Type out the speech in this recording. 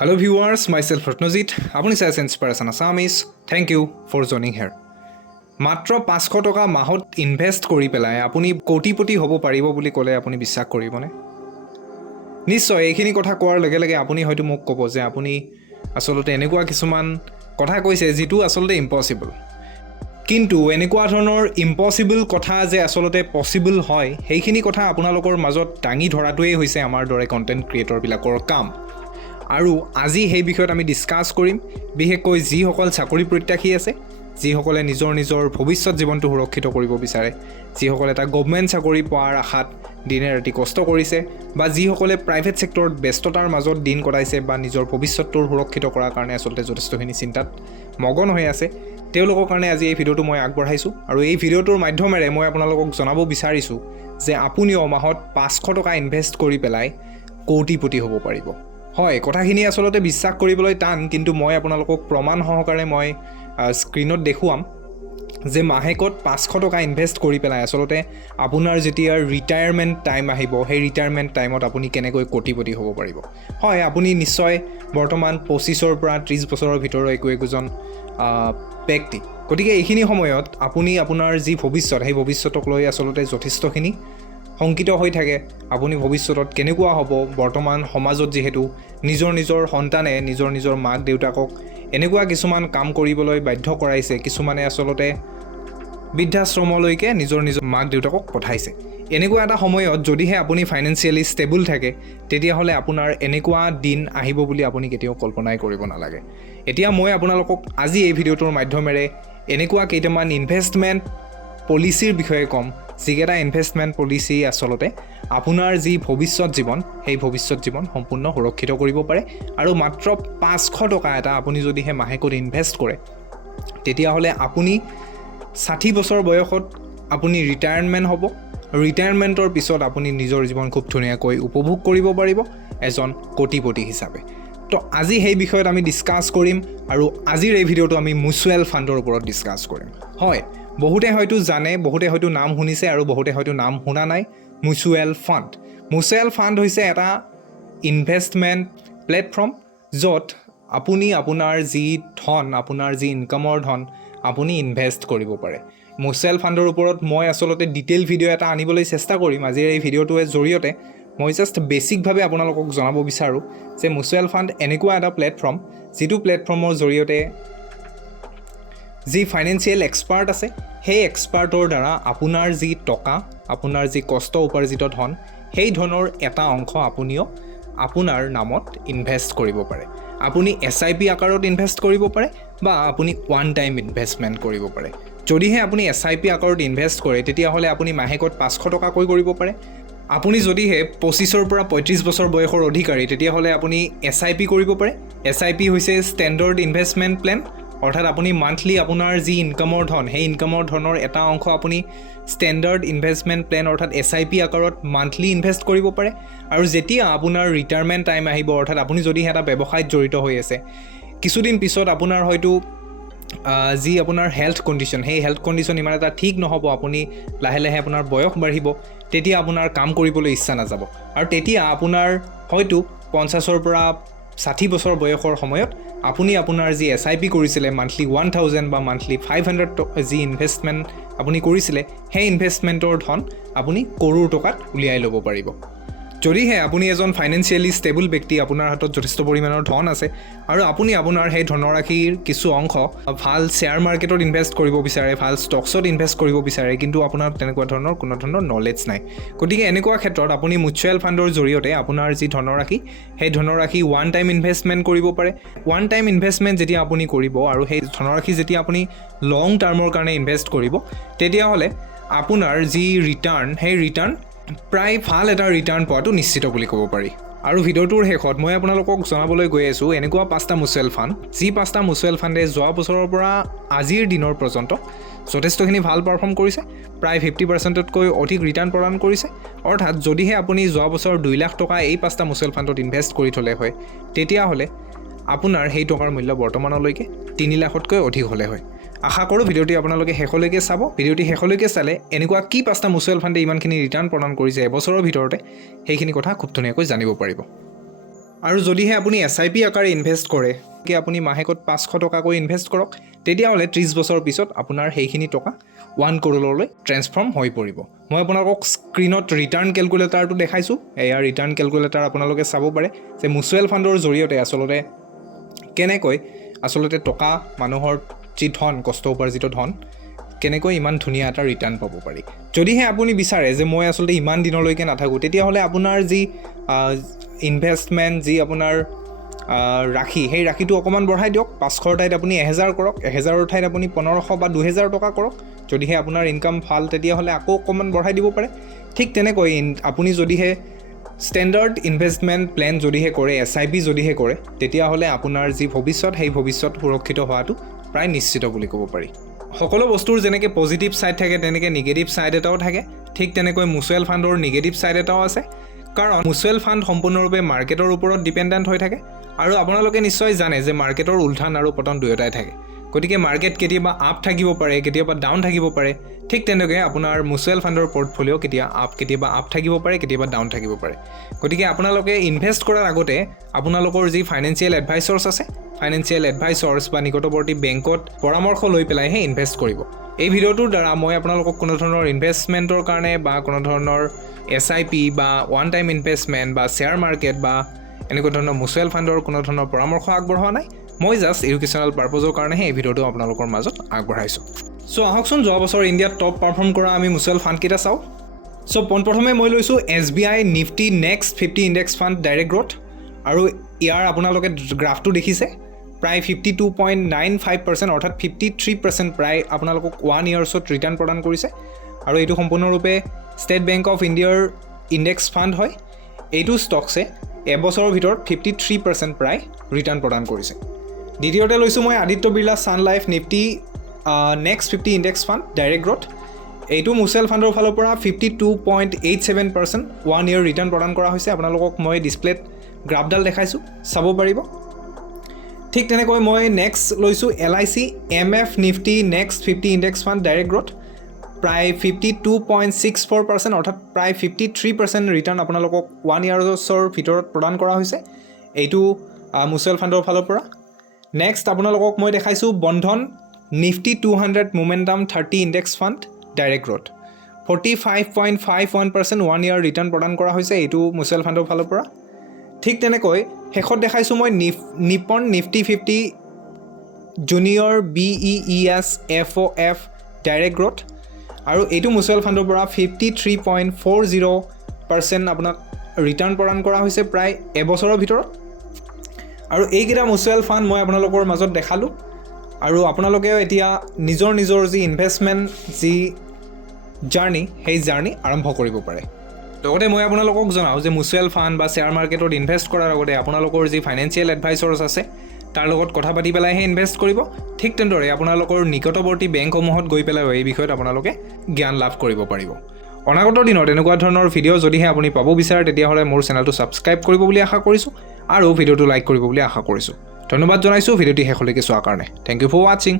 Hello viewers, myself Ratnajit. Apuni sai Inspiration Assamese. Thank you for joining here. মাত্ৰ 500 টকা মাহত invest কৰি পেলাই আপুনি কোটিপতি হ'ব পাৰিব বুলি ক'লে আপুনি বিশ্বাস কৰিবনে? নিশ্চয় এইখিনি কথা কোৱাৰ লগে লগে আপুনি হয়তো মোক ক'ব যে আপুনি আসলতে এনেকুৱা কিছুমান কথা কৈছে যেটো আসলতে ইম্পসিবল। কিন্তু এনেকুৱা ধৰণৰ ইম্পসিবল কথা যে আসলতে পসিবল হয় সেইখিনি কথা আপোনালোকৰ মাজত দাঙি ধৰাটোৱে হৈছে আমাৰ দৰে কন্টেন্ট ক্ৰিয়েটৰ বিলাকৰ কাম। আৰু আজি সেই বিষয়ত আমি ডিসকাস কৰিম বিশেষকৈ যিসকল চাকৰি প্ৰত্যাশী আছে যিসকলে নিজৰ ভৱিষ্যত জীৱনটো সুৰক্ষিত কৰিব বিচাৰে যিসকলে এটা গভৰ্ণমেণ্ট চাকৰি পোৱাৰ আশাত দিনে ৰাতি কষ্ট কৰিছে বা যিসকলে প্ৰাইভেট সেক্টৰত ব্যস্ততাৰ মাজত দিন কটাইছে বা নিজৰ ভৱিষ্যতটো সুৰক্ষিত কৰাৰ কাৰণে আসলতে যথেষ্টখিনি চিন্তাত মগন হৈ আছে তেওঁলোকৰ কাৰণে আজি এই ভিডিঅ'টো মই আগবঢ়াইছো আৰু এই ভিডিঅ'টোৰ মাধ্যমেৰে মই আপোনালোকক জনাব বিচাৰিছো যে আপুনিও মাহত 500 টকা ইনভেস্ট কৰি পেলাই কোটিপতি হ'ব পাৰিব। হয় কথাখিনি আসলতে বিশ্বাস কৰিবলৈ টান কিন্তু মই আপোনালোকক প্ৰমাণ সহকাৰে মই স্ক্ৰিনত দেখুৱাম যে মাহেকত 500 টকা ইনভেস্ট কৰি পেলাই আসলতে আপোনাৰ যেতিয়া ৰিটায়াৰমেন্ট টাইম আহিব সেই ৰিটায়াৰমেন্ট টাইমত আপুনি কেনেকৈ কোটিপতি হ'ব পাৰিব। হয় আপুনি নিশ্চয় বৰ্তমান 25 পৰা 30 বছৰৰ ভিতৰৰ একোজন ব্যক্তি গতিকে এইখিনি সময়ত আপুনি আপোনাৰ যি ভৱিষ্যত সেই ভৱিষ্যতক লৈ আসলতে যথেষ্টখিনি সংকিত হৈ থাকে আপুনি ভৱিষ্যতত কেনেকুৱা হ'ব বৰ্তমান সমাজত যেহেতু নিজৰ সন্তানে নিজৰ মাক দেউতাকক এনেকুৱা কিছুমান কাম কৰিবলৈ বাধ্য কৰাইছে কিছুমানে আসলতে বৃদ্ধাশ্ৰমলৈকে নিজৰ মাক দেউতাকক পঠাইছে এনেকুৱা এটা সময়ত যদিহে আপুনি ফাইনান্সিয়ালি ষ্টেবল থাকে তেতিয়া হলে আপোনাৰ এনেকুৱা দিন আহিব বুলি আপুনি কেতিয়াও কল্পনাই কৰিব নালাগে। এতিয়া মই আপোনালোকক আজি এই ভিডিঅ'টোৰ মাধ্যমেৰে এনেকুৱা কেইটামান ইনভেষ্টমেন্ট পলিচিৰ বিষয়ে কম যিকেইটা ইনভেষ্টমেন্ট পলিচি আসলতে আপোনাৰ যি ভৱিষ্যত জীৱন সেই ভৱিষ্যত জীৱন সম্পূৰ্ণ সুৰক্ষিত কৰিব পাৰে আৰু মাত্ৰ 500 টকা এটা আপুনি যদিহে মাহেকত ইনভেষ্ট কৰে তেতিয়া হলে আপুনি 60 বছৰ বয়সত আপুনি ৰিটায়াৰমেন্ট হ'ব। ৰিটায়াৰমেন্টৰ পিছত আপুনি নিজৰ জীৱন খুব ধুনীয়াকৈ উপভোগ কৰিব পাৰিব এজন কোটিপতি হিচাপে। তো আজি সেই বিষয়ত আমি ডিসকাস কৰিম আৰু আজিৰ এই ভিডিঅ'টো আমি মিউচুৱেল ফাণ্ডৰ ওপৰত ডিসকাস কৰিম। হয় বহুতে হয়তো জানে বহুতে হয়তো নাম শুনিছে আৰু বহুতে হয়তো নাম শুনা নাই। মিউচুৱেল ফাণ্ড হৈছে এটা ইনভেষ্টমেন্ট প্লেটফৰ্ম য'ত আপুনি আপোনাৰ যি ধন আপোনাৰ যি ইনকামৰ ধন আপুনি ইনভেষ্ট কৰিব পাৰে। মিউচুৱেল ফাণ্ডৰ ওপৰত মই আসলতে ডিটেইল ভিডিঅ' এটা আনিবলৈ চেষ্টা কৰিম আজিৰ এই ভিডিঅ'টোৰ জৰিয়তে মই জাস্ট বেসিকভাৱে আপোনালোকক জনাব বিচাৰো যে মিউচুৱেল ফাণ্ড এনেকুৱা এটা প্লেটফৰ্ম যিটো প্লেটফৰ্মৰ জৰিয়তে যি ফাইনান্সিয়েল এক্সপাৰ্ট আছে সেই এক্সপাৰ্টৰ দ্বাৰা আপোনাৰ যি টকা আপোনাৰ যি কষ্ট উপাৰ্জিত ধন সেই ধনৰ এটা অংশ আপুনিও আপোনাৰ নামত ইনভেষ্ট কৰিব পাৰে। আপুনি SIP আকাৰত ইনভেষ্ট কৰিব পাৰে বা আপুনি ওৱান টাইম ইনভেষ্টমেন্ট কৰিব পাৰে। যদিহে আপুনি SIP আকাৰত ইনভেষ্ট কৰে তেতিয়া হলে আপুনি মাহেকত 500 টকাকৈ কৰিব পাৰে। আপুনি যদিহে 25 পৰা 35 বছৰ বয়সৰ অধিকাৰী তেতিয়া হলে আপুনি SIP কৰিব পাৰে। SIP হৈছে ষ্টেণ্ডাৰ্ড ইনভেষ্টমেন্ট প্ল্যান অৰ্থাৎ আপুনি মান্থলি আপোনাৰ যি ইনকামৰ ধন সেই ইনকামৰ ধনৰ এটা অংশ আপুনি ষ্টেণ্ডাৰ্ড ইনভেষ্টমেন্ট প্ল্যান অৰ্থাৎ SIP আকাৰত মান্থলি ইনভেষ্ট কৰিব পাৰে আৰু যেতিয়া আপোনাৰ ৰিটায়াৰমেন্ট টাইম আহিব অৰ্থাৎ আপুনি যদি এটা ব্যৱসায়ত জড়িত হৈ আছে কিছুদিন পিছত আপোনাৰ হয়তো যি আপোনাৰ হেলথ কণ্ডিশ্যন সেই হেলথ কণ্ডিশ্যন ইমান এটা ঠিক নহব আপুনি লাহে আপোনাৰ বয়স বাঢ়িব তেতিয়া আপোনাৰ কাম কৰিবলৈ ইচ্ছা নাযাব আৰু তেতিয়া আপোনাৰ হয়তো 50 পৰা 60 বছৰ বয়সৰ সময়ত আপুনি আপোনাৰ যি SIP কৰিছিলে মান্থলি 1000 বা মান্থলি 500 যি ইনভেষ্টমেন্ট আপুনি কৰিছিলে সেই ইনভেষ্টমেন্টৰ ধন আপুনি কৰোৰ টকাত উলিয়াই ল'ব পাৰিব। যদিহে আপুনি এজন ফাইনান্সিয়ালি ষ্টেবল ব্যক্তি আপোনাৰ হাতত যথেষ্ট পৰিমাণৰ ধন আছে আৰু আপুনি আপোনাৰ সেই ধনৰাশিৰ কিছু অংশ ভাল শ্বেয়াৰ মাৰ্কেটত ইনভেষ্ট কৰিব বিচাৰে ভাল ষ্টকছত ইনভেষ্ট কৰিব বিচাৰে কিন্তু আপোনাৰ তেনেকুৱা ধৰণৰ কোনো ধৰণৰ নলেজ নাই গতিকে এনেকুৱা ক্ষেত্ৰত আপুনি মিউচুৱেল ফাণ্ডৰ জৰিয়তে আপোনাৰ যি ধনৰাশি সেই ধনৰাশি ওৱান টাইম ইনভেষ্টমেন্ট কৰিব পাৰে। ওৱান টাইম ইনভেষ্টমেন্ট যেতিয়া আপুনি কৰিব আৰু সেই ধনৰাশি যেতিয়া আপুনি লং টাৰ্মৰ কাৰণে ইনভেষ্ট কৰিব তেতিয়া হলে আপোনাৰ যি ৰিটাৰ্ণ সেই ৰিটাৰ্ণ প্ৰায় ভাল এটা ৰিটাৰ্ণ পোৱাটো নিশ্চিত বুলি ক'ব পাৰি। আৰু ভিডিঅ'টোৰ শেষত মই আপোনালোকক জনাবলৈ গৈ আছো এনেকুৱা 5টা মিউচুৱেল ফাণ্ড যি 5টা মিউচুৱেল ফাণ্ডে যোৱা বছৰৰ পৰা আজিৰ দিনৰ পৰ্যন্ত যথেষ্টখিনি ভাল পাৰফৰ্ম কৰিছে প্ৰায় 50%তকৈ অধিক ৰিটাৰ্ণ প্ৰদান কৰিছে। অৰ্থাৎ যদিহে আপুনি যোৱা বছৰ 2 লাখ টকা এই 5টা মিউচুৱেল ফাণ্ডত ইনভেষ্ট কৰি থলে হয় তেতিয়া হলে আপোনাৰ সেই টকাৰ মূল্য বৰ্তমানলৈকে 3 লাখতকৈ অধিক হলে হয়। আশা কৰোঁ ভিডিঅ'টি আপোনালোকে শেষলৈকে চাব। ভিডিঅ'টি শেষলৈকে চালে এনেকুৱা কি 5টা মিউচুৱেল ফাণ্ডে ইমানখিনি ৰিটাৰ্ণ প্ৰদান কৰিছে এবছৰৰ ভিতৰতে সেইখিনি কথা খুব ধুনীয়াকৈ জানিব পাৰিব। আৰু যদিহে আপুনি SIP আকাৰে ইনভেষ্ট কৰে কি আপুনি মাহেকত 500 টকাকৈ ইনভেষ্ট কৰক তেতিয়াহ'লে 30 বছৰ পিছত আপোনাৰ সেইখিনি টকা 1 কৰোৰলৈ ট্ৰেন্সফৰ্ম হৈ পৰিব মই আপোনালোকক স্ক্ৰীনত ৰিটাৰ্ণ কেলকুলেটাৰটো দেখাইছোঁ এয়া ৰিটাৰ্ণ কেলকুলেটাৰ আপোনালোকে চাব পাৰে যে মিউচুৱেল ফাণ্ডৰ জৰিয়তে কেনেকৈ টকা মানুহৰ যি ধন কষ্ট উপাৰ্জিত ধন কেনেকৈ ইমান ধুনীয়া এটা ৰিটাৰ্ণ পাব পাৰি যদিহে আপুনি বিচাৰে যে মই ইমান দিনলৈকে নাথাকোঁ তেতিয়াহ'লে আপোনাৰ যি ইনভেষ্টমেণ্ট যি আপোনাৰ ৰাখি সেই ৰাখিটো অকণমান বঢ়াই দিয়ক 500ৰ ঠাইত আপুনি 1000 কৰক 1000ৰ ঠাইত আপুনি 1500 বা 2000 টকা কৰক যদিহে আপোনাৰ ইনকাম ভাল তেতিয়াহ'লে আকৌ অকণমান বঢ়াই দিব পাৰে ঠিক তেনেকৈ আপুনি যদিহে ষ্টেণ্ডাৰ্ড ইনভেষ্টমেণ্ট প্লেন যদিহে কৰে SIP যদিহে কৰে তেতিয়াহ'লে আপোনাৰ যি ভৱিষ্যত সেই ভৱিষ্যত সুৰক্ষিত হোৱাটো প্ৰায় নিশ্চিত বুলি ক'ব পাৰি সকলো বস্তুৰ যেনেকৈ পজিটিভ ছাইড থাকে তেনেকৈ নিগেটিভ ছাইড এটাও থাকে ঠিক তেনেকৈ মিউচুৱেল ফাণ্ডৰ নিগেটিভ ছাইড এটাও আছে কাৰণ মিউচুৱেল ফাণ্ড সম্পূৰ্ণৰূপে মাৰ্কেটৰ ওপৰত ডিপেণ্ডেণ্ট হৈ থাকে আৰু আপোনালোকে নিশ্চয় জানে যে মাৰ্কেটৰ উত্থান আৰু পতন দুয়োটাই থাকে গতিকে মাৰ্কেট কেতিয়াবা আপ থাকিব পাৰে কেতিয়াবা ডাউন থাকিব পাৰে ঠিক তেনেকৈ আপোনাৰ মিউচুৱেল ফাণ্ডৰ পৰ্টফলিঅ' কেতিয়াবা আপ থাকিব পাৰে কেতিয়াবা ডাউন থাকিব পাৰে গতিকে আপোনালোকে ইনভেষ্ট কৰাৰ আগতে আপোনালোকৰ যি ফাইনেন্সিয়েল এডভাইচৰ্ছ আছে ফাইনেন্সিয়েল এডভাইচৰ্ছ বা নিকটৱৰ্তী বেংকত পৰামৰ্শ লৈ পেলাইহে ইনভেষ্ট কৰিব এই ভিডিঅ'টোৰ দ্বাৰা মই আপোনালোকক কোনো ধৰণৰ ইনভেষ্টমেণ্টৰ কাৰণে বা কোনো ধৰণৰ SIP বা ওৱান টাইম ইনভেষ্টমেণ্ট বা শ্বেয়াৰ মাৰ্কেট বা এনেকুৱা ধৰণৰ মিউচুৱেল ফাণ্ডৰ কোনো ধৰণৰ পৰামৰ্শ আগবঢ়োৱা নাই মই জাষ্ট এডুকেশ্যনেল পাৰপজৰ কাৰণেহে এই ভিডিঅ'টো আপোনালোকৰ মাজত আগবঢ়াইছোঁ চ' আহকচোন যোৱা বছৰ ইণ্ডিয়াত টপ পাৰফৰ্ম কৰা আমি মিউচুৱেল ফাণ্ডকেইটা চাওঁ চ' পোনপ্ৰথমে মই লৈছোঁ SBI Nifty Next 50 index fund direct growth আৰু ইয়াৰ আপোনালোকে গ্ৰাফটো দেখিছে প্ৰায় 52.95% অৰ্থাৎ 53% প্ৰায় আপোনালোকক 1 ইয়াৰ্ছত ৰিটাৰ্ণ প্ৰদান কৰিছে আৰু এইটো সম্পূৰ্ণৰূপে ষ্টেট বেংক অফ ইণ্ডিয়াৰ ইণ্ডেক্স ফাণ্ড হয় এইটো ষ্টকছে এবছৰৰ ভিতৰত 53% প্ৰায় ৰিটাৰ্ণ প্ৰদান কৰিছে দ্বিতীয়তে লৈছোঁ মই Aditya Birla Sun Life Nifty Next 50 index fund direct growth এইটো মিউচুৱেল ফাণ্ডৰ ফালৰ পৰা 52.87% 1 ইয়াৰ ৰিটাৰ্ণ প্ৰদান কৰা হৈছে আপোনালোকক মই ডিছপ্লেত গ্ৰাফডাল দেখাইছোঁ চাব পাৰিব ঠিক তেনেকৈ মই নেক্সট লৈছোঁ LIC MF Nifty Next 50 index fund direct growth প্ৰায় 52.64% অৰ্থাৎ প্ৰায় 53% ৰিটাৰ্ণ আপোনালোকক 1 ইয়াৰ্ছৰ ভিতৰত প্ৰদান কৰা হৈছে এইটো মিউচুৱেল ফাণ্ডৰ ফালৰ পৰা নেক্সট আপোনালোকক মই দেখাইছোঁ Bandhan Nifty 200 momentum 30 index fund direct growth 45.51% 1 year return প্ৰদান কৰা হৈছে এইটো মিউচুৱেল ফাণ্ডৰ ফালৰ পৰা ঠিক তেনেকৈ শেষত দেখাইছোঁ মই Nippon Nifty 50 junior BEES FOF direct growth আৰু এইটো মিউচুৱেল ফাণ্ডৰ পৰা 53.40% আপোনাক ৰিটাৰ্ণ প্ৰদান কৰা হৈছে প্ৰায় এবছৰৰ ভিতৰত আৰু এইকেইটা মিউচুৱেল ফাণ্ড মই আপোনালোকৰ মাজত দেখালোঁ আৰু আপোনালোকেও এতিয়া নিজৰ যি ইনভেষ্টমেণ্ট যি জাৰ্ণি সেই জাৰ্ণি আৰম্ভ কৰিব পাৰে লগতে মই আপোনালোকক জনাওঁ যে মিউচুৱেল ফাণ্ড বা শ্বেয়াৰ মাৰ্কেটত ইনভেষ্ট কৰাৰ আগতে আপোনালোকৰ যি ফাইনেন্সিয়েল এডভাইচৰ্ছ আছে তাৰ লগত কথা পাতি পেলাইহে ইনভেষ্ট কৰিব ঠিক তেনেদৰে আপোনালোকৰ নিকটৱৰ্তী বেংকসমূহত গৈ পেলাই এই বিষয়ত আপোনালোকে জ্ঞান লাভ কৰিব পাৰিব অনাগত দিনত এনেকুৱা ধৰণৰ ভিডিঅ' যদিহে আপুনি পাব বিচাৰে তেতিয়াহ'লে মোৰ চেনেলটো ছাবস্ক্ৰাইব কৰিব বুলি আশা কৰিছোঁ আৰু ভিডিঅ'টো লাইক কৰিব বুলি আশা কৰিছোঁ ধন্যবাদ জনাইছোঁ ভিডিঅ'টি শেষলৈকে চোৱাৰ কাৰণে থেংক ইউ ফৰ ৱাচিং